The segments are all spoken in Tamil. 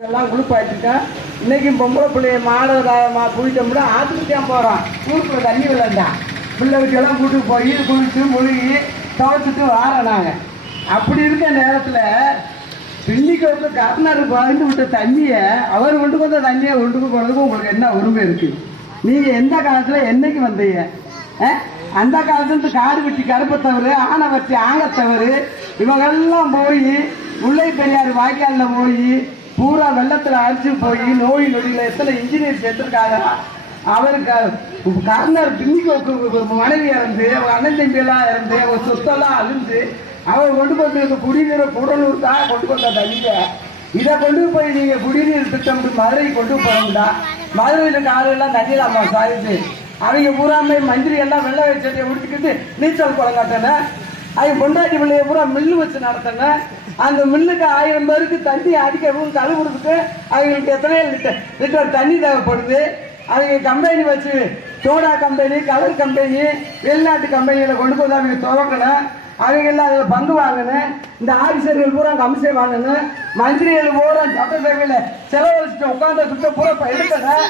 எல்லாம் குளிப்பாட்டிட்டேன் இன்னைக்கு பொம்பளை பிள்ளைய மாடு மா குளித்தோம்னா ஆற்றுக்கு போகிறான் ஊருக்குள்ள தண்ணி விளையாண்டான் பிள்ளை வீட்டெல்லாம் கூட்டு போய் குளிச்சு முழுகி துவைச்சிட்டு வாரோம் நாங்கள் அப்படி இருக்க நேரத்தில் பிள்ளைக்கு வந்து கர்ணர் வாழ்ந்து விட்ட தண்ணியை அவர் கொண்டு வந்த தண்ணியை கொண்டு போகிறதுக்கு உங்களுக்கு என்ன உரிமை இருக்குது நீங்கள் எந்த காலத்தில் என்னைக்கு வந்தீங்க? ஆ? அந்த காலத்துலேருந்து காடு வெட்டி கருப்பத்தவர் ஆனை வச்சு ஆங்கத்தவர் இவங்கெல்லாம் போய் முல்லை பெரியார் வாய்க்காலில் போய் பூரா வெள்ளத்தில் அடிச்சு போய் நோய் நொடியில எத்தனை இன்ஜினியர் சேர்த்துருக்காங்க? அவருக்கு கர்ணர் பின்னிக்கு மனைவி இறந்து அவங்க அண்ணன் தம்பி எல்லாம் இறந்து அவங்க சொத்தெல்லாம் அழிஞ்சு அவர் கொண்டு வந்து குடிநீரை தான் கொண்டு வந்த தண்ணிய இதை கொண்டு போய் நீங்க குடிநீர் திட்டம் மதுரை கொண்டு போறீங்களா மதுரையில் காலையெல்லாம் தண்ணியில் அம்மா சாயுது அவங்க பூராமே மந்திரி எல்லாம் வெள்ளை வச்சு உடுத்திக்கிட்டு நீச்சல் குளம் காட்டினேன் அவங்க பொண்டாட்டி பிள்ளைய பூரா மில்லு வச்சு நடத்தினேன் அந்த மில்லுக்கு ஆயிரம் பேருக்கு தண்ணி அடிக்கவும் கழுவுறதுக்கு அவங்களுக்கு எத்தனை லிட்டர் லிட்டர் தண்ணி தேவைப்படுது? அவங்க கம்பெனி வச்சு சோடா கம்பெனி கலர் கம்பெனி வெளிநாட்டு கம்பெனியில் கொண்டு போய் அவங்க துவக்கணும். அவங்க எல்லாம் அதில் பங்கு வாங்கணும். இந்த ஆஃபீஸர்கள் பூரா கமிஷன் வாங்கணும். மந்திரிகள் பூரா சட்டசபையில் செலவழிச்சுட்டு உட்காந்து சுத்த பூரா இப்போ எடுக்கணும்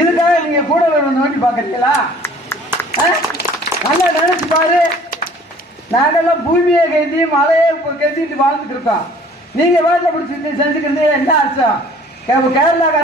இதுக்காக நீங்கள் கூட நோண்டி பார்க்குறீங்களா? நல்லா நினைச்சு பாரு. நாங்கெல்லாம் பூமியை கட்டி மலையை கட்டிட்டு வாழ்ந்துட்டு இருக்கோம். நீங்க வேலை பிடிச்சி செஞ்சுக்கிறது என்ன அர்த்தம்? கேரளா